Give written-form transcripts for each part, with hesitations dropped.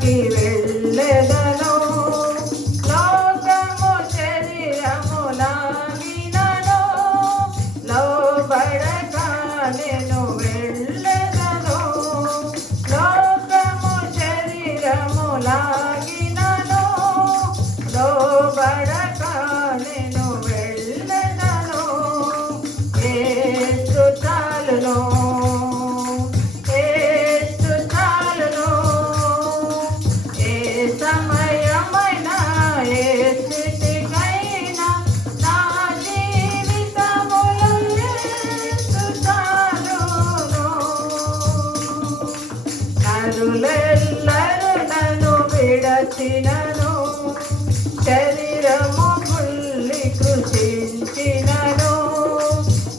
సాగి వెళ్ళెదను. లోకము శరీరము లాగినను లోబడక నేను వెళ్ళెదను. లోకము శరీరము లాగినను లోబడక నేను వెళ్ళెదను. యేసు చాలును, యేసు చాలును. ఏ సమయమైనా ఏ స్థితికైనా నా జీవితములో యేసు చాలును. నరులెల్లరూ నన్ను విడచినను, శరీరము కుల్లి కృషించినను.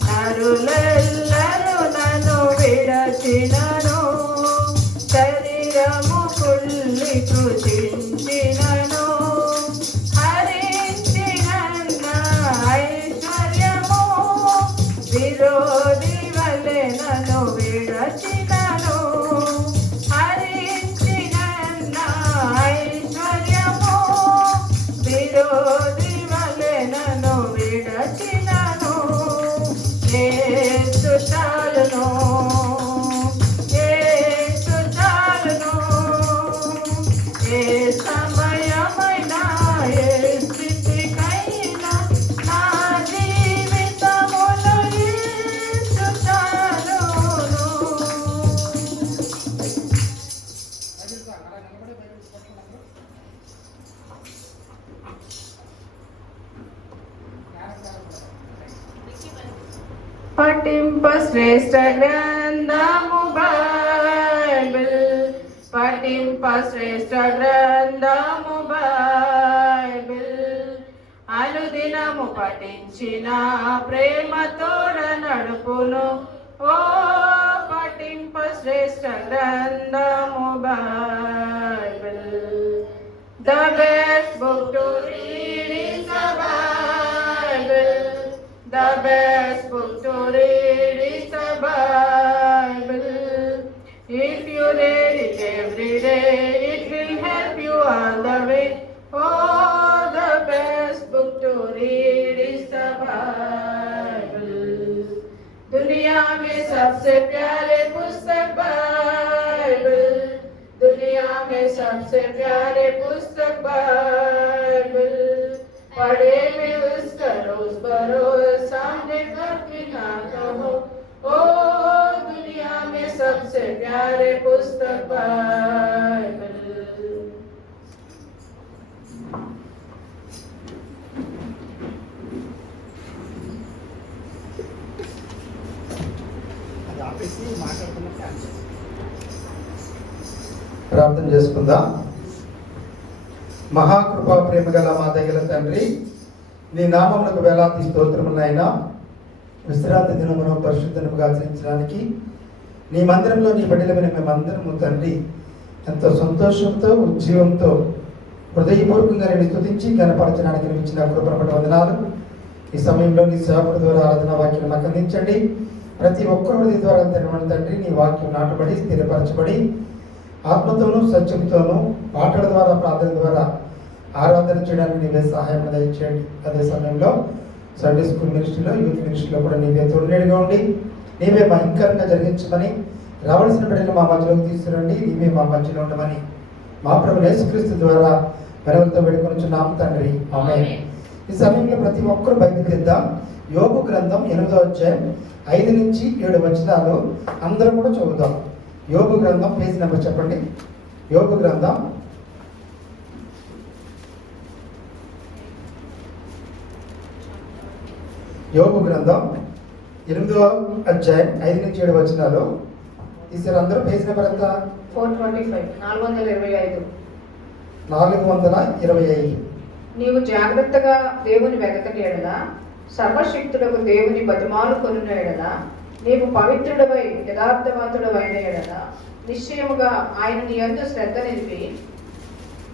నరులెల్లరూ నన్ను విడచినను, శరీరము కుల్లి కృషించినను. హరించిన ఐశ్వర్యము విరోధి వలె నన్ను విడచినను. హరించిన ఐశ్వర్యము విరోధి వలె నన్ను విడచినను. యేసు చాలును, యేసు చాలును. ఏ సమయమైనా ఏ స్థితికైనా నా జీవితములో యేసు చాలును. పఠింప శ్రేష్ఠ గ్రంథము బైబిల్, పఠింప శ్రేష్ఠ గ్రంథము బైబిల్. అనుదినము పఠించిన ప్రేమతోడ నడుపును. ఓ పఠింప శ్రేష్ఠ గ్రంథము Bible. The best book to read is the Bible. The best book to read is the Bible. If you read it every day, it will help you all the way. Oh, the best book to read is the Bible. दुनिया में सबसे प्यारे पुस्तक Bible, दुनिया में सबसे प्यारे पुस्तक बाइबल. पढ़े में उसका रोज बरोज सामने कभी ना कहो. ओ दुनिया में सबसे प्यारे पुस्तक बाइबल. ప్రార్థన చేసుకుందాం. మహాకృపా ప్రేమ గల మా దగ్గర తండ్రి, నీ నామమునకు వేలాది స్తోత్రములైనా విశ్రాంతి దినమును పరిశుద్ధముగా ఆచరించడానికి నీ మందిరంలో నీ బిడ్డలమైన మేమందరము తండ్రి ఎంతో సంతోషంతో ఉజ్జీవంతో హృదయపూర్వకంగా నేను స్తుతించి కనపరచడానికి ఇచ్చిన కృపను బట్టి వందనాలు. ఈ సమయంలో నీ సేవకుడి ద్వారా ఆరాధన వాక్యం నాకు అందించండి. ప్రతి ఒక్కరి హృదయ ద్వారా తండ్రి నీ వాక్యం నాటబడి స్థిరపరచబడి ఆత్మతోనూ సత్యంతోనూ పాటల ద్వారా ప్రార్థన ద్వారా ఆరాధన చేయడానికి నీవే సహాయం దయచేయండి. అదే సమయంలో సండే స్కూల్ మినిస్ట్రీలో యూత్ మినిస్ట్రీలో కూడా నీవే తోడుగా ఉండి నీవే భయంకరంగా జరిగించమని, రావాల్సిన బిడ్డలు మా మధ్యలోకి తీసుకురండి, నీవే మా మధ్యలో ఉండమని మా ప్రభువు యేసుక్రీస్తు ద్వారా వెనవలతో వేడుకొనుచున్నాము తండ్రి, ఆమేన్. ఈ సమయంలో ప్రతి ఒక్కరు బైబిల్ తెద్దాం. యోబు గ్రంథం 8వ అధ్యాయం 5 నుంచి 7 వచనాలు అందరం కూడా చదువుదాం. యోబు గ్రంథం పేజీ నెంబర్ చెప్పండి. యోబు గ్రంథం 8వ అధ్యాయం 5 నుంచి 7 వచనాలు తీసారు అందరూ. పేజీ నెంబర్ ఎంత? 425. 425. నీవు జాగ్రత్తగా దేవుని వెతకని ఎడల, సర్వశక్తులకు దేవుని బతిమాలు కొనున్న ఎడల, నీవు పవిత్రుడవై యథార్థవంతుడవైన ఎడల, నిశ్చయముగా ఆయన నీ యందు శ్రద్ధ నిలిపి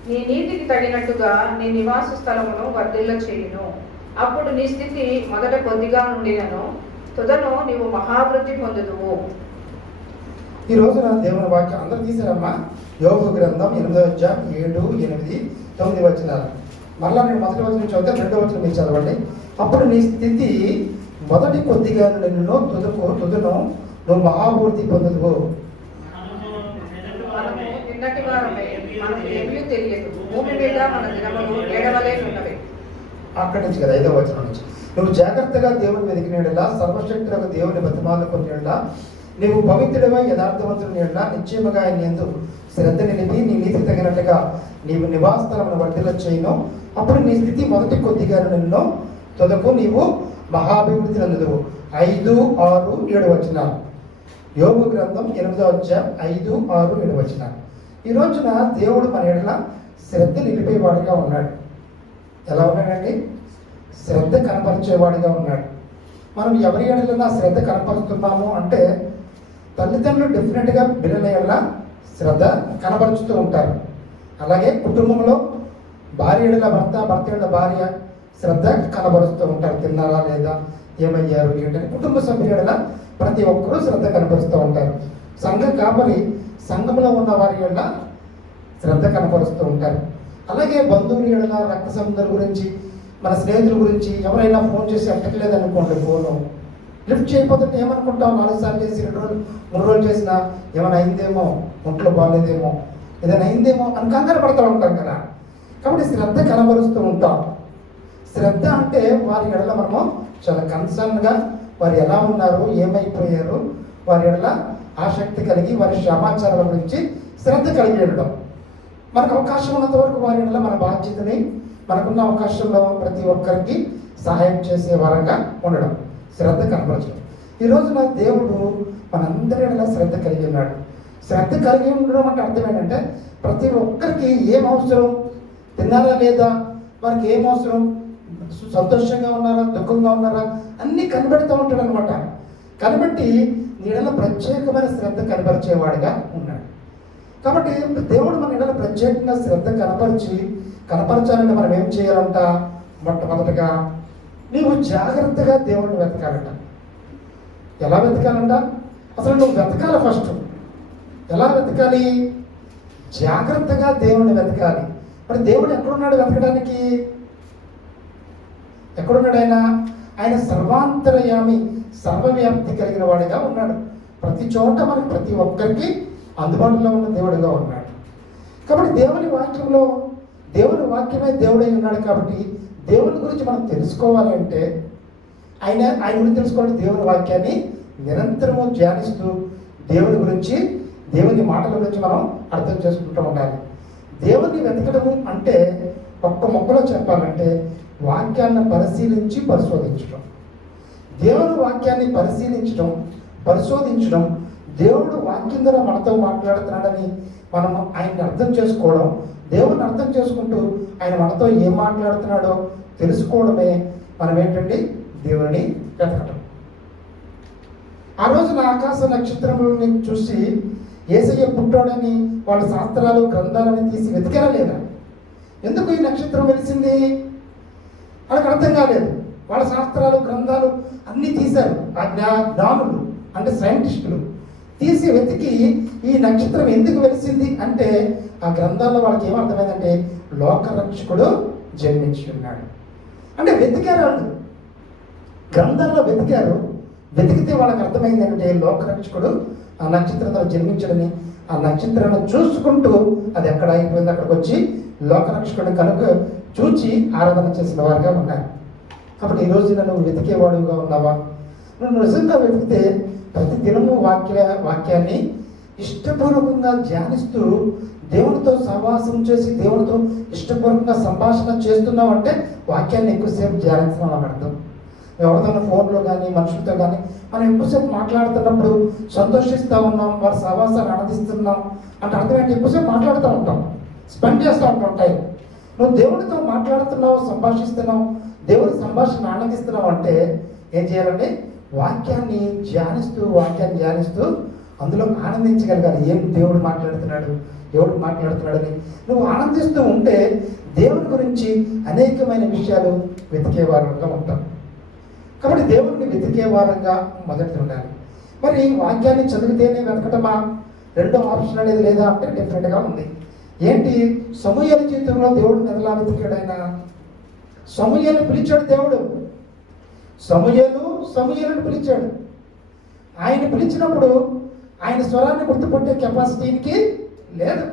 నీ నీతికి తగినట్టుగా నీ నివాస స్థలమును వర్ధిల్ల చేయును. అప్పుడు నీ స్థితి మొదట కొద్దిగా నుండినను తుదను నీవు మహాభివృద్ధి పొందుదువు. ఈ రోజున దేవుని వాక్యం అందరూ తీశారమ్మా. యోబు గ్రంథం 8వ అధ్యాయం 7, 8, 9 వచనాలు. మరలా నేను మొదటి వచనం చదివితే 2వ వచనం మీరు చదవండి. అప్పుడు నీ స్థితి మొదటి కొద్దిగా నిన్ను తుదును నువ్వు మహాభూర్తి పొందుదువు. మనము నిన్నటి వారమై మనకు ఏమీ తెలియదు, భూమి మీద మన దినములు ఏడవలే ఉన్నవి. అక్కడి నుంచి కదా 5వ వచనం నుంచి. నువ్వు జాగ్రత్తగా దేవుని వెతికినలా, సర్వశక్తులకు దేవుని బతిమాలుకునేలా, నీవు పవిత్రుడివై యథార్థవంతుడిలా, నిశ్చయముగా ఆయన యందు శ్రద్ధ నిలిపి నీ నీతికి తగినట్టుగా నీవు నివాసస్థలమును వర్ధిల్ల చేయను. అప్పుడు నీ స్థితి మొదటి కొద్దిగా నిన్ను తుదకు నీవు మహాభివృద్ధి నందుదువు. 5, 6, 7 వచనాలు. యోబు గ్రంథం 8వ అధ్యాయం 5, 6, 7 వచనాలు. ఈ రోజున దేవుడు మన ఎడల శ్రద్ధ నిలిపేవాడిగా ఉన్నాడు. ఎలా ఉన్నాడండి? శ్రద్ధ కనపరిచేవాడిగా ఉన్నాడు. మనం ఎవరి ఎడలన్నా శ్రద్ధ కనపరుస్తున్నాము అంటే తల్లిదండ్రులు డెఫినెట్గా పిల్లల ఎడల శ్రద్ధ కనపరుచుతూ ఉంటారు. అలాగే కుటుంబంలో భార్య ఎడల భర్త, భర్త ఎడల భార్య శ్రద్ధ కనబరుస్తూ ఉంటారు. తిన్నారా లేదా, ఏమయ్యారు ఏంటని కుటుంబ సభ్యుల ఎడల ప్రతి ఒక్కరూ శ్రద్ధ కనపరుస్తూ ఉంటారు. సంఘం కాపరి సంఘంలో ఉన్న వారి ఎడల శ్రద్ధ కనపరుస్తూ ఉంటారు. అలాగే బంధువుల ఎడల, రక్త సంబంధుల గురించి, మన స్నేహితుల గురించి ఎవరైనా ఫోన్ చేసి ఎట్టట్లేదనుకోండి, ఫోను లిఫ్ట్ చేయకపోతే ఏమనుకుంటాం? 4 సార్లు చేసి 2 రోజులు 3 రోజులు చేసినా ఏమైనా అయిందేమో, ఒంట్లో బాగాలేదేమో, ఏదైనా అయిందేమో అని కంగారు పడుతూ ఉంటాం కదా. కాబట్టి శ్రద్ధ కనబరుస్తూ ఉంటాం. శ్రద్ధ అంటే వారి ఎడల మనము చాలా కన్సర్న్గా వారు ఎలా ఉన్నారు, ఏమైపోయారు, వారి ఎడల ఆసక్తి కలిగి వారి సమాచారాల గురించి శ్రద్ధ కలిగి ఉండడం. మనకు అవకాశం ఉన్నంత వరకు వారి ఎడల మన బాధ్యతని, మనకున్న అవకాశంలో ప్రతి ఒక్కరికి సహాయం చేసే వారంగా ఉండడం, శ్రద్ధ కనపరచడం. ఈ రోజున దేవుడు మనందరి ఎడల శ్రద్ధ కలిగి ఉన్నాడు. శ్రద్ధ కలిగి ఉండడం అంటే అర్థం ఏంటంటే ప్రతి ఒక్కరికి ఏం అవసరం, తిన్నారా లేదా, వారికి ఏం అవసరం, సంతోషంగా ఉన్నారా, దుఃఖంగా ఉన్నారా, అన్నీ కనిపెడుతూ ఉంటాడు అనమాట. కనిపెట్టి నీడల ప్రత్యేకమైన శ్రద్ధ కనపరిచేవాడిగా ఉన్నాడు. కాబట్టి దేవుడు మన నీడల ప్రత్యేకంగా శ్రద్ధ కనపరచాలంటే మనం ఏం చేయాలంట? మొట్టమొదటిగా నీవు జాగ్రత్తగా దేవుడిని వెతకాలంట. ఎలా వెతకాలంట? అసలు నువ్వు వెతకాలి. ఫస్ట్ ఎలా వెతకాలి? జాగ్రత్తగా దేవుడిని వెతకాలి. మరి దేవుడు ఎక్కడున్నాడు వెతకడానికి? ఎక్కడున్నాడు ఆయన? ఆయన సర్వాంతర్యామి, సర్వవ్యాప్తి కలిగిన వాడిగా ఉన్నాడు. ప్రతి చోట మనకి ప్రతి ఒక్కరికి అందుబాటులో ఉన్న దేవుడిగా ఉన్నాడు. కాబట్టి దేవుని వాక్యంలో దేవుని వాక్యమే దేవుడై ఉన్నాడు. కాబట్టి దేవుని గురించి మనం తెలుసుకోవాలి అంటే ఆయన గురించి తెలుసుకోవాలంటే దేవుని వాక్యాన్ని నిరంతరము ధ్యానిస్తూ దేవుని గురించి, దేవుని మాటల గురించి మనం అర్థం చేసుకుంటూ ఉండాలి. దేవుని వెతకడము అంటే ఒక్క మొక్కలో చెప్పాలంటే వాక్యాన్ని పరిశీలించి పరిశోధించడం. దేవుని వాక్యాన్ని పరిశోధించడం, దేవుడు వాక్యం ద్వారా మనతో మాట్లాడుతున్నాడని మనం ఆయన్ని అర్థం చేసుకోవడం, దేవుని అర్థం చేసుకుంటూ ఆయన మనతో ఏం మాట్లాడుతున్నాడో తెలుసుకోవడమే మనం ఏంటంటే దేవుని వెతకడం. ఆ రోజున ఆకాశ నక్షత్రములని చూసి యేసయ్య పుట్టాడని వాళ్ళ శాస్త్రాలు, గ్రంథాలని తీసి వెతికారా లేదా? ఎందుకు ఈ నక్షత్రం వెలిసింది? వాళ్ళకి అర్థం కాలేదు. వాళ్ళ శాస్త్రాలు, గ్రంథాలు అన్నీ తీశారు. ఆ జ్ఞానులు అంటే సైంటిస్టులు తీసి వెతికి ఈ నక్షత్రం ఎందుకు వెలిసింది అంటే ఆ గ్రంథాల్లో వాళ్ళకి ఏమర్థమైందంటే లోకరక్షకుడు జన్మించి ఉన్నాడు అంటే వెతికారు. వాళ్ళు గ్రంథాల్లో వెతికితే వాళ్ళకి అర్థమైంది అంటే లోకరక్షకుడు ఆ నక్షత్రంలో జన్మించడని. ఆ నక్షత్రాన్ని చూసుకుంటూ అది ఎక్కడ అయిపోయింది అక్కడికి వచ్చి లోకరక్షకుడిని కనుక చూచి ఆరాధన చేసిన వారుగా ఉన్నారు. కాబట్టి ఈ రోజున నువ్వు వెతికేవాడుగా ఉన్నావా? నువ్వు నిజంగా వెతికితే ప్రతి దినము వాక్యాన్ని ఇష్టపూర్వకంగా ధ్యానిస్తూ దేవునితో సహవాసం చేసి దేవునితో ఇష్టపూర్వకంగా సంభాషణ చేస్తున్నావు అంటే వాక్యాన్ని ఎక్కువసేపు ధ్యానిస్తున్నాం అని అర్థం. ఎవరితో ఫోన్లో కానీ మనుషులతో కానీ మనం ఎక్కువసేపు మాట్లాడుతున్నప్పుడు సంతోషిస్తూ ఉన్నాం, వారి సహవాసాన్ని ఆనందిస్తున్నాం అంటే అర్థం ఏంటి? ఎక్కువసేపు మాట్లాడుతూ ఉంటాం, స్పెండ్ చేస్తూ ఉంటాం టైం. నువ్వు దేవుడితో మాట్లాడుతున్నావు, సంభాషిస్తున్నావు, దేవుడి సంభాషణ ఆనందిస్తున్నావు అంటే ఏం చేయాలంటే వాక్యాన్ని ధ్యానిస్తూ అందులో ఆనందించగలగాలి. ఏం దేవుడు మాట్లాడుతున్నాడని నువ్వు ఆనందిస్తూ ఉంటే దేవుడి గురించి అనేకమైన విషయాలు వెతికే వారంగా ఉంటాం. కాబట్టి దేవుడిని వెతికే వారంగా మొదటి ఉండాలి. మరి వాక్యాన్ని చదివితేనే వెతకటమా? రెండో ఆప్షన్ అనేది లేదా అంటే డిఫరెంట్గా ఉంది. ఏంటి? సమూయేలు జీవితంలో దేవుడిని ఎలా వెతికాడు ఆయన? సమూయేలు పిలిచాడు దేవుడు. సమూయేలుని పిలిచాడు. ఆయన పిలిచినప్పుడు ఆయన స్వరాన్ని గుర్తుపట్టే కెపాసిటీకి లేదు.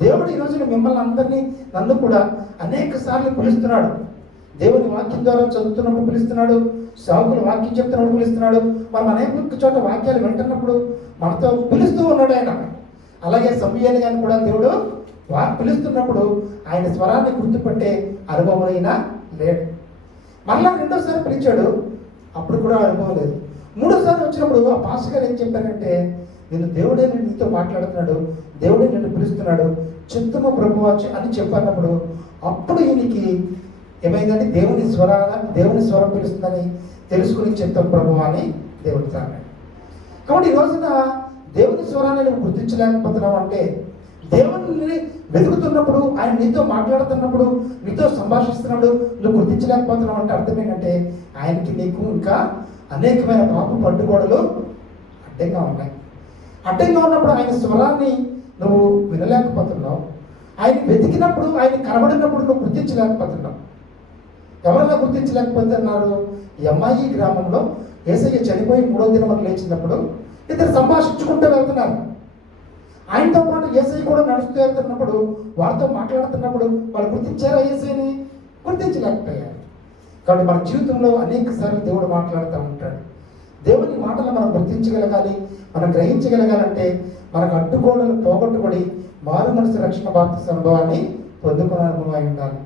దేవుడు ఈరోజు మిమ్మల్ని అందరినీ, నన్ను కూడా అనేక సార్లు పిలుస్తున్నాడు. దేవుని వాక్యం ద్వారా చదువుతున్నప్పుడు పిలుస్తున్నాడు, సాకులు వాక్యం చెప్తున్నప్పుడు పిలుస్తున్నాడు, మనం అనేక చోట వాక్యాలు వింటున్నప్పుడు మనతో పిలుస్తూ ఉన్నాడు ఆయన. అలాగే సమూయేలు గారిని కూడా దేవుడు పిలుస్తున్నప్పుడు ఆయన స్వరాన్ని గుర్తుపట్టే అనుభవం అయినా లేడు. మళ్ళా రెండోసారి పిలిచాడు, అప్పుడు కూడా అనుభవం లేదు. మూడోసారి వచ్చినప్పుడు ఆ పాస్టర్ గారు ఏం చెప్పారంటే, నేను దేవుడే నీతో మాట్లాడుతున్నాడు, దేవుడే నిన్ను పిలుస్తున్నాడు, చిత్తము ప్రభువా అని చెప్పన్నప్పుడు అప్పుడు ఈయనకి ఏమైందంటే దేవుని స్వరం పిలుస్తుందని తెలుసుకుని చిత్తం ప్రభువా అని దేవుడు తాగాడు. కాబట్టి ఈ రోజున దేవుని స్వరాన్ని నువ్వు గుర్తించలేకపోతున్నావు అంటే, దేవుని వెతుకుతున్నప్పుడు, ఆయన నీతో మాట్లాడుతున్నప్పుడు, నీతో సంభాషిస్తున్నప్పుడు నువ్వు గుర్తించలేకపోతున్నావు అంటే అర్థం ఏంటంటే, ఆయనకి నీకు ఇంకా అనేకమైన పాప పట్టుకోడలు అడ్డంగా ఉన్నాయి. అడ్డంగా ఉన్నప్పుడు ఆయన స్వరాన్ని నువ్వు వినలేకపోతున్నావు. ఆయన వెతికినప్పుడు, ఆయన కనబడినప్పుడు నువ్వు గుర్తించలేకపోతున్నావు. ఎవరన్నా గుర్తించలేకపోతున్నారు? ఈ అమ్మాయి గ్రామంలో యేసయ్య చనిపోయి 3వ దినం లేచినప్పుడు ఇద్దరు సంభాషించుకుంటూ వెళ్తున్నారు. ఆయనతో పాటు యేసయ్య కూడా నడుస్తూ వెళ్తున్నప్పుడు, వారితో మాట్లాడుతున్నప్పుడు వాళ్ళు గుర్తించారా? యేసయ్యని గుర్తించలేకపోయారు. కాబట్టి మన జీవితంలో అనేక సార్లు దేవుడు మాట్లాడుతూ ఉంటాడు. దేవుని మాటలు మనం గుర్తించగలగాలి, మనం గ్రహించగలగాలంటే మనకు అడ్డుగోడలు పోగొట్టుబడి మారు మనసు రక్షణ బాప్తిస్మ అనుభవాన్ని పొందుకునే అనుభవం అయి ఉండాలి.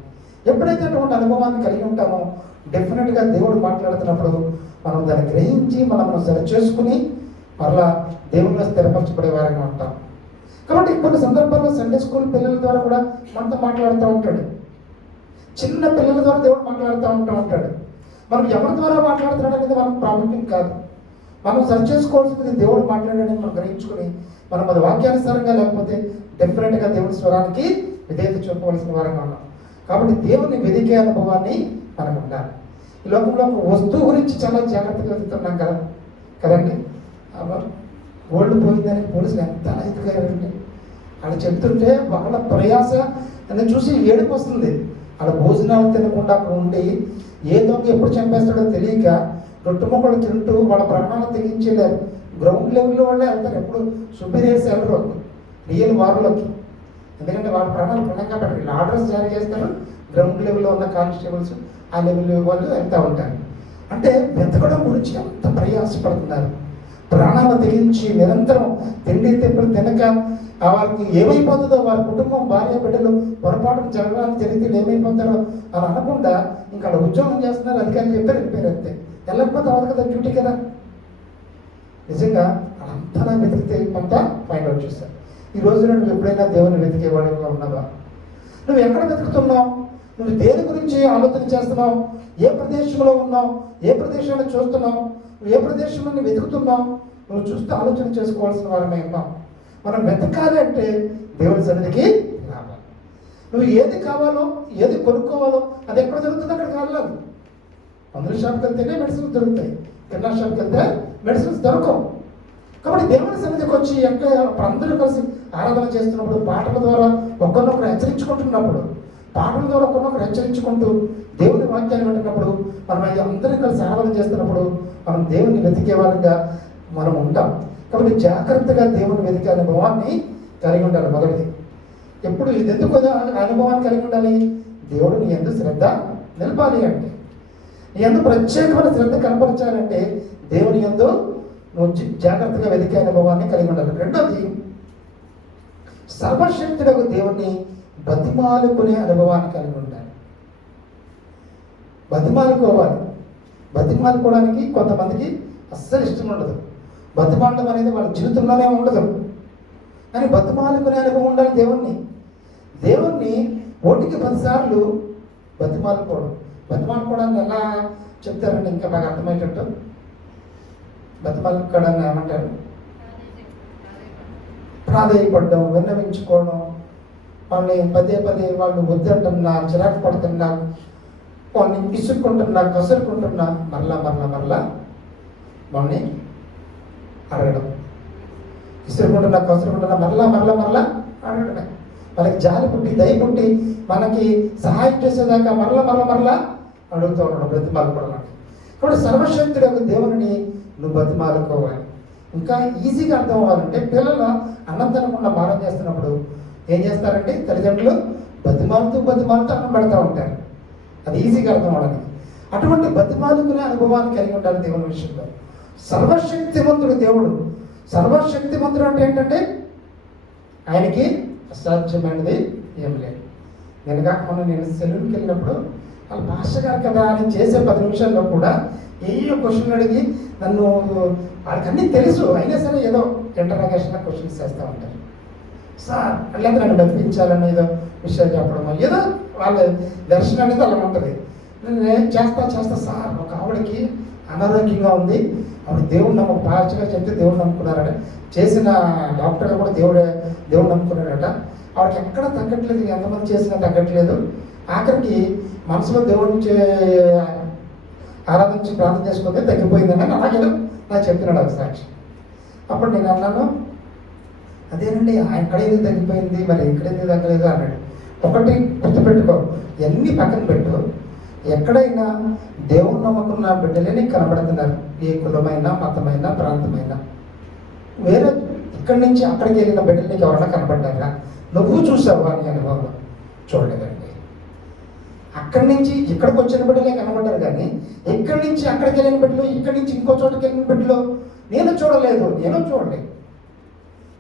ఎప్పుడైతే అటువంటి అనుభవాన్ని కలిగి ఉంటామో డెఫినెట్గా దేవుడు మాట్లాడుతున్నప్పుడు మనం దాన్ని గ్రహించి మనం సరి చేసుకుని మరలా దేవునిలో స్థిరపరచబడే వారిగా ఉంటాం. కాబట్టి కొన్ని సందర్భాల్లో సండే స్కూల్ పిల్లల ద్వారా కూడా మనతో మాట్లాడుతూ ఉంటాడు. చిన్న పిల్లల ద్వారా దేవుడు మాట్లాడుతూ ఉంటాడు. మనం ఎవరి ద్వారా మాట్లాడుతున్నాడు అనేది మనకు ప్రాముఖ్యం కాదు. మనం సరి చేసుకోవాల్సింది దేవుడు మాట్లాడాడని మనం గ్రహించుకుని మనం అది వాక్యానుసారంగా లేకపోతే డెఫినెట్గా దేవుని స్వరానికి విధేయత చూపవలసిన వారంగా ఉన్నాం. కాబట్టి దేవుని వెదికే అనుభవాన్ని మనకు ఉండాలి. ఈ లోకంలో ఒక వస్తువు గురించి చాలా జాగ్రత్తగా వెతుకుతున్నాం కదండి. గోల్డ్ పోయిందని పోలీసులు ఎంత ఎత్తుకారండి. వాళ్ళు చెప్తుంటే వాళ్ళ ప్రయాస అని చూసి ఏడుపు వస్తుంది. వాళ్ళ భోజనాలు తినకుండా అక్కడ ఉండి ఏ దొంగ ఎప్పుడు చంపేస్తాడో తెలియక రొట్టె మొక్కలు తింటూ వాళ్ళ ప్రాణాలు తెగించేలేరు. గ్రౌండ్ లెవెల్లో వాళ్ళే వెళ్తారు, ఎప్పుడు సుపీరియర్స్ వెళ్ళరు రియల్ వార్లోకి. ఎందుకంటే వాళ్ళ ప్రాణాలు పణంగా పెట్టారు. వీళ్ళు ఆర్డర్స్ జారీ చేస్తారు, గ్రౌండ్ లెవెల్లో ఉన్న కానిస్టేబుల్స్ ఆ లెవెల్ వాళ్ళు వెళ్తూ ఉంటారు. అంటే వెతకడం గురించి ఎంత ప్రయాసపడుతున్నారు. ప్రాణాలు తెగించి నిరంతరం తిండి తిప్పులు తినక వారికి ఏమైపోతుందో, వారి కుటుంబం భార్య బిడ్డలు పొరపాటును జరగడానికి జరిగితే ఏమైపోతారో అని అనకుండా ఇంకా అక్కడ ఉద్యోగం చేస్తున్నారు, అధికారులు చెప్పారు వెళ్ళిపోయారు అంతే. వెళ్ళకపోతే అవ్వదు కదా, డ్యూటీ కదా. నిజంగా అంతా వెతికితే కొంత ఫైండ్ అవుట్ చేస్తారు. ఈ రోజున నువ్వు ఎప్పుడైనా దేవుని వెతికేవాడుగా ఉన్నావా? నువ్వు ఎక్కడ వెతుకుతున్నావు? నువ్వు దేని గురించి ఆలోచన చేస్తున్నావు? ఏ ప్రదేశంలో ఉన్నావు? ఏ ప్రదేశాన్ని చూస్తున్నావు? నువ్వు ఏ ప్రదేశంలో నువ్వు వెతుకుతున్నావు? నువ్వు చూస్తే ఆలోచన చేసుకోవాల్సిన వారమే ఉన్నావు. మనం వెతకాలి అంటే దేవుని సన్నిధికి రావాలి. నువ్వు ఏది కావాలో, ఏది కొనుక్కోవాలో అది ఎక్కడ దొరుకుతుందో అక్కడికి వెళ్ళాలి. మందుల షాప్కి వెళ్తేనే మెడిసిన్స్ దొరుకుతాయి, కిరాణా షాప్కి వెళ్తే మెడిసిన్స్ దొరకవు. కాబట్టి దేవుని సన్నిధికి వచ్చి అందరూ కలిసి ఆరాధన చేస్తున్నప్పుడు, పాటల ద్వారా ఒకరినొకరు హెచ్చరించుకుంటున్నప్పుడు, పాటల ద్వారా ఒకరినొకరు హెచ్చరించుకుంటూ దేవుని వాక్యాన్ని వింటున్నప్పుడు, మనం అందరం కలిసి ఆరాధన చేస్తున్నప్పుడు మనం దేవుని వెతికే వారిగా మనం ఉంటాం. కాబట్టి జాగ్రత్తగా దేవుని వెతికే అనుభవాన్ని కలిగి ఉండాలి. మొదటిది ఎప్పుడు ఇది ఎందుకు అనుభవాన్ని కలిగి ఉండాలి? దేవుడు నీ యందు శ్రద్ధ నిలపాలి అంటే, నీ యందు ప్రత్యేకమైన శ్రద్ధ కనపరచాలంటే దేవుని యందు నువ్వు జాగ్రత్తగా వెతికే అనుభవాన్ని కలిగి ఉండాలి. రెండోది సర్వశక్తుడకు దేవుణ్ణి బతిమాలుకునే అనుభవాన్ని కలిగి ఉండాలి. బతిమాలుకోవాలి. బతిమాలుకోవడానికి కొంతమందికి అస్సలు ఇష్టం ఉండదు. బతిమాలడం అనేది వాళ్ళ జీవితంలోనే ఉండదు. కానీ బతిమాలుకునే అనుభవం ఉండాలి. దేవుణ్ణి 1కి 10 సార్లు బతిమాలుకోవడం. బతిమాలుకోవడాన్ని ఎలా చెప్తారండి ఇంకా బాగా అర్థమయ్యేటట్టు? బతిమాలుకోవడాన్ని ఏమంటారు? ప్రాధేయపడడం, విన్నవించుకోవడం, వాళ్ళని పదే వాళ్ళు వద్దంటున్నా, చిరాకు పడుతున్నా, వాళ్ళని ఇసుక్కుంటున్నా, కసురుకుంటున్నా, మరలా వాళ్ళని అడగడం. ఇసురుకుంటున్నా కసురుకుంటున్నా మరలా అడగడమే. మనకి జాలి పుట్టి దయ పుట్టి మనకి సహాయం చేసేదాకా మరలా అడుగుతూ ఉండడం, బ్రతిమాలుకోవడం. కాబట్టి సర్వశక్తుడు దేవుని నువ్వు బతిమాలుకోవాలి. ఇంకా ఈజీగా అర్థం అవ్వాలంటే పిల్లలు అన్నం తినకుండా మారం చేస్తున్నప్పుడు ఏం చేస్తారంటే తల్లిదండ్రులు బతిమాలుతూ అన్నం పెడతా ఉంటారు. అది ఈజీగా అర్థం అవ్వడానికి. అటువంటి బతిమాలుకునే అనుభవాన్ని కలిగి ఉండాలి దేవుని విషయంలో. సర్వశక్తిమంతుడు దేవుడు. సర్వశక్తిమంతుడు అంటే ఏంటంటే ఆయనకి అసాధ్యమైనది ఏం లేదు. నేను సెలవుకి వెళ్ళినప్పుడు వాళ్ళ మాస్టర్ గారు కదా అని చేసే 10 నిమిషాల్లో కూడా ఏయో క్వశ్చన్ అడిగి నన్ను వాళ్ళకి అన్నీ తెలుసు అయినా సరే ఏదో ఇంటరాగేషన్ క్వశ్చన్స్ చేస్తూ ఉంటారు. సార్ అట్లా నన్ను బతికించాలని ఏదో విషయాలు చెప్పడం, ఏదో వాళ్ళ దర్శనం అనేది అలా ఉంటుంది. నేను చేస్తా సార్, ఒక ఆవిడకి అనారోగ్యంగా ఉంది, ఆవిడ దేవుడు నమ్మకం పాచగా చెప్తే దేవుడు నమ్ముకున్నారట, చేసిన డాక్టర్ కూడా దేవుడు నమ్ముకున్నాడట, ఆవిడకి ఎక్కడ తగ్గట్లేదు, ఎంతమంది చేసినా తగ్గట్లేదు, ఆఖరికి మనసులో దేవుడిని ఆరాధించి ప్రార్థన చేసుకుంటే తగ్గిపోయిందని అలాగే నాకు చెప్తున్నాడు ఒక సాక్షి. అప్పుడు నేను అన్నాను, అదేనండి అక్కడ ఎందుకు తగ్గిపోయింది, మరి ఇక్కడ ఎందుకు తగ్గలేదు అన్నాడు. ఒకటి గుర్తుపెట్టుకో, ఇవన్నీ పక్కన పెట్టు, ఎక్కడైనా దేవుడు నమ్ముకున్న బిడ్డలే నీకు కనబడుతున్నారు, ఏ కులమైనా మతమైనా ప్రాంతమైనా. వేరే ఇక్కడి నుంచి అక్కడికి వెళ్ళిన బిడ్డలు నీకు ఎవరైనా కనబడ్డారా, నువ్వు చూసావా అని అనుభవం చూడలేదండి. అక్కడి నుంచి ఇక్కడికి వచ్చిన బిడ్డలే కనబడ్డారు, కానీ ఇక్కడి నుంచి అక్కడికి వెళ్ళిన బిడ్డలు, ఇక్కడి నుంచి ఇంకో చోటుకి వెళ్ళిన బిడ్డలు నేను చూడలేదు.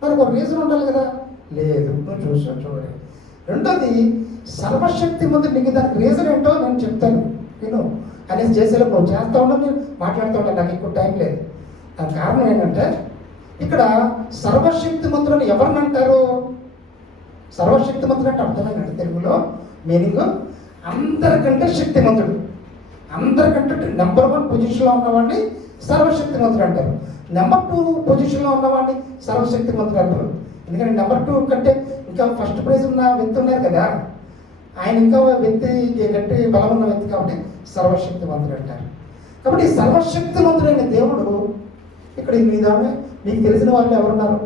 మనకు ఒక రీజన్ ఉండాలి కదా, లేదు నువ్వు చూడలేదు. రెండోది సర్వశక్తి ముందు నీకు దానికి రీజన్ ఏంటో నేను చెప్తాను నేను అనేసి చేసేలోపు నువ్వు చేస్తూ ఉండవు, నేను మాట్లాడుతూ ఉంటాను, నాకు ఎక్కువ టైం లేదు. దానికి కారణం ఏంటంటే ఇక్కడ సర్వశక్తి మంత్రులను ఎవరిని అంటారు? సర్వశక్తి మంత్రులు అంటే అర్థమైందంటే తెలుగులో మీనింగ్ అందరికంటే శక్తిమంతుడు, అందరికంటే నెంబర్ 1 పొజిషన్లో ఉన్నవాడిని సర్వశక్తి మంత్రులు అంటారు. నెంబర్ 2 పొజిషన్లో ఉన్నవాడిని సర్వశక్తి మంత్రులు అంటారు. ఎందుకంటే నెంబర్ 2 కంటే ఇంకా ఫస్ట్ ప్రైజ్ ఉన్న వ్యక్తి ఉన్నారు కదా, ఆయన ఇంకా వ్యక్తి గట్టి బలం ఉన్న వ్యక్తి కాబట్టి సర్వశక్తి మంత్రులు అంటారు. కాబట్టి సర్వశక్తి మంత్రులైన దేవుడు ఇక్కడ మీద మీకు తెలిసిన వాళ్ళు ఎవరున్నారు?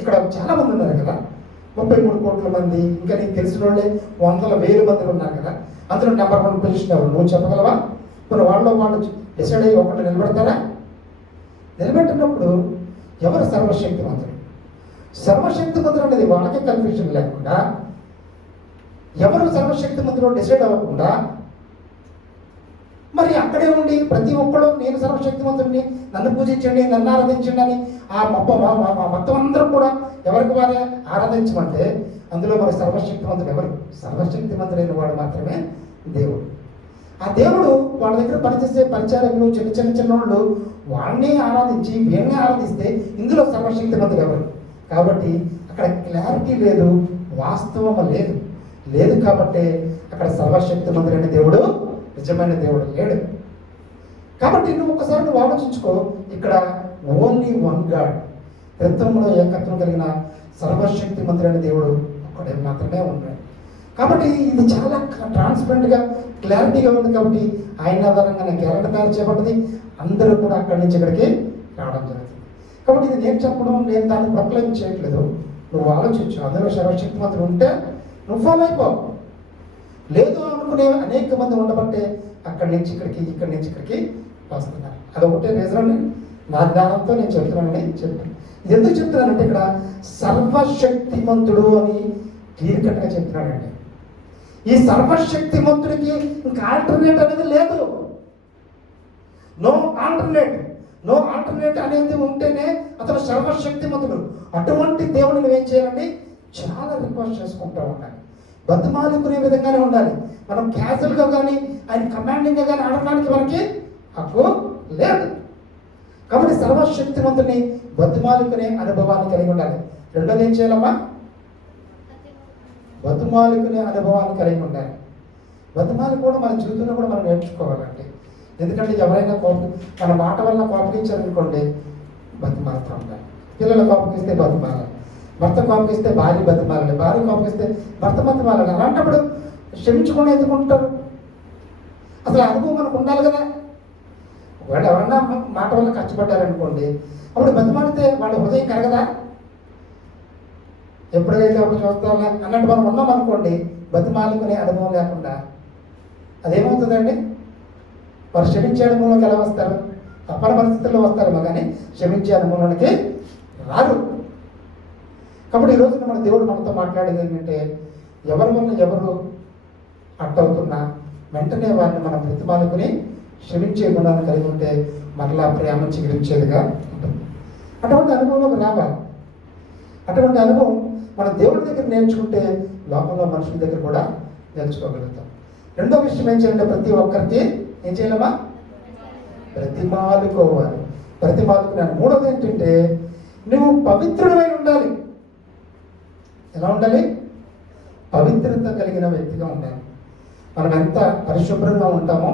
ఇక్కడ చాలా మంది ఉన్నారు కదా, 33 కోట్ల మంది, ఇంకా నీకు తెలిసిన వాళ్ళే 100,000 మంది ఉన్నారు కదా. అందులో నెంబర్ 1 పొజిషన్ ఎవరు నువ్వు చెప్పగలవా? మరి వాళ్ళు డిసైడ్ అయ్యి ఒకళ్ళు నిలబెడతారా? నిలబెట్టినప్పుడు ఎవరు సర్వశక్తి మంత్రులు? సర్వశక్తి మంత్రులు అనేది వాళ్ళకే కన్ఫ్యూజన్ లేకుండా, ఎవరు సర్వశక్తి మంత్రులు డిసైడ్ అవ్వకుండా, మరి అక్కడే ఉండి ప్రతి ఒక్కరు నేను సర్వశక్తి మంత్రుడిని, నన్ను పూజించండి, నన్ను ఆరాధించండి అని ఆ మొత్తం అందరూ కూడా ఎవరికి వారే ఆరాధించమంటే అందులో మరి సర్వశక్తి మంత్రుడు ఎవరు? సర్వశక్తి మంత్రుడైన వాడు మాత్రమే దేవుడు. ఆ దేవుడు వాళ్ళ దగ్గర పనిచేసే పరిచారకులు చిన్న వాళ్ళు వాడిని ఆరాధించి వీళ్ళని ఆరాధిస్తే ఇందులో సర్వశక్తి మంత్రుడు ఎవరు? కాబట్టి అక్కడ క్లారిటీ లేదు, వాస్తవం లేదు కాబట్టి అక్కడ సర్వశక్తి మంత్రుడైన దేవుడు నిజమైన దేవుడు లేడు. కాబట్టి నువ్వు ఆలోచించుకో, ఇక్కడ ఓన్లీ 1 గాడ్, త్రిత్వంలో ఏకత్వం కలిగిన సర్వశక్తి మంత్రుడైన దేవుడు ఒక్కడే మాత్రమే ఉన్నాడు. కాబట్టి ఇది చాలా ట్రాన్స్పరెంట్గా క్లారిటీగా ఉంది. కాబట్టి ఆయన ఆధారంగా క్యాలెండర్ తయారు చేయబడింది, అందరూ కూడా అక్కడి నుంచి ఇక్కడికి రావడం జరుగుతుంది. కాబట్టి ఇది నేను చెప్పడం, నేను దాన్ని ప్రొక్లైమ్ చేయట్లేదు, నువ్వు ఆలోచించు. అందులో సర్వశక్తి మంత్రుడు ఉంటే నువ్వు ఫాలో అయిపో, లేదు అనుకునే అనేక మంది ఉండబట్టే అక్కడి నుంచి ఇక్కడికి వస్తున్నారు. అదొకటే రీజన్ నా జ్ఞానంతో నేను చెప్తున్నానని చెప్పాను. ఇది ఎందుకు చెప్తున్నానంటే ఇక్కడ సర్వశక్తిమంతుడు అని క్లియర్ కట్గా చెప్తున్నాడండి. ఈ సర్వశక్తిమంతుడికి ఇంకా ఆల్టర్నేట్ అనేది లేదు. నో ఆల్టర్నేట్ అనేది ఉంటేనే అతను సర్వశక్తిమంతుడు. అటువంటి దేవుడిని నువ్వేం చేయాలండి? చాలా రిక్వెస్ట్ చేసుకుంటూ ఉండాలి, బతిమాలుకునే విధంగానే ఉండాలి. మనం క్యాజువల్గా కానీ ఆయన కమాండింగ్గా కానీ ఆడటానికి మనకి హక్కు లేదు. కాబట్టి సర్వశక్తిమంతుని బతిమాలుకునే అనుభవాన్ని కలిగి ఉండాలి. రెండోది ఏం చేయాలమ్మా? బతిమాలుకునే అనుభవాన్ని కలిగి ఉండాలి. బతిమాలు కూడా మన జీవితంలో కూడా మనం నేర్చుకోవాలండి. ఎందుకంటే ఎవరైనా మన మాట వల్ల కోపగించారనుకోండి, బతిమాలుతూ ఉండాలి. పిల్లలు కోపగిస్తే బతిమాలాలి, భర్త కోపగిస్తే భార్య బతిమాలాలి, భార్య కోపగిస్తే భర్త బతిమాలాలి. అలాంటప్పుడు క్షమించకుండా ఎందుకుంటారు? అసలు అనుభవం మనకు ఉండాలి కదా. వాళ్ళు ఎవరన్నా మాట వల్ల కష్టపడ్డారనుకోండి, అప్పుడు బతిమాలితే వాళ్ళ హృదయం కరగదా? ఎప్పుడైతే అప్పుడు చూస్తాం అన్నట్టు మనం ఉన్నాం అనుకోండి, బతిమాలుకునే అనుభవం లేకుండా అదేమవుతుందండి? వారు క్షమించే అనుభవంలోకి ఎలా వస్తారు? తప్పని పరిస్థితుల్లో వస్తారేమో కానీ క్షమించే అనుభవంలోనికి రారు. కాబట్టి ఈ రోజున మన దేవుడు మనతో మాట్లాడేది ఏంటంటే, ఎవరి వల్ల ఎవరు అట్టవుతున్నా వెంటనే వారిని మనం బ్రతిమాలుకుని క్షమించే గుణాన్ని కలిగి ఉంటే మరలా ప్రేమ చిగురించేదిగా ఉంటుంది. అటువంటి అనుభవంలోకి రావాలి. అటువంటి అనుభవం మన దేవుడి దగ్గర నేర్చుకుంటే లోకంలో మనుషుల దగ్గర కూడా నేర్చుకోగలుగుతాం. రెండో విషయం ఏం చేయాలంటే, ప్రతి ఒక్కరికి ఏం చేయాలమ్మా? బ్రతిమాలుకోవాలి. బ్రతిమాలుకున్నాను. మూడోది ఏంటంటే, నువ్వు పవిత్రుడమై ఉండాలి. ఎలా ఉండాలి? పవిత్రత కలిగిన వ్యక్తిగా ఉండాలి. మనం ఎంత పరిశుభ్రంగా ఉంటామో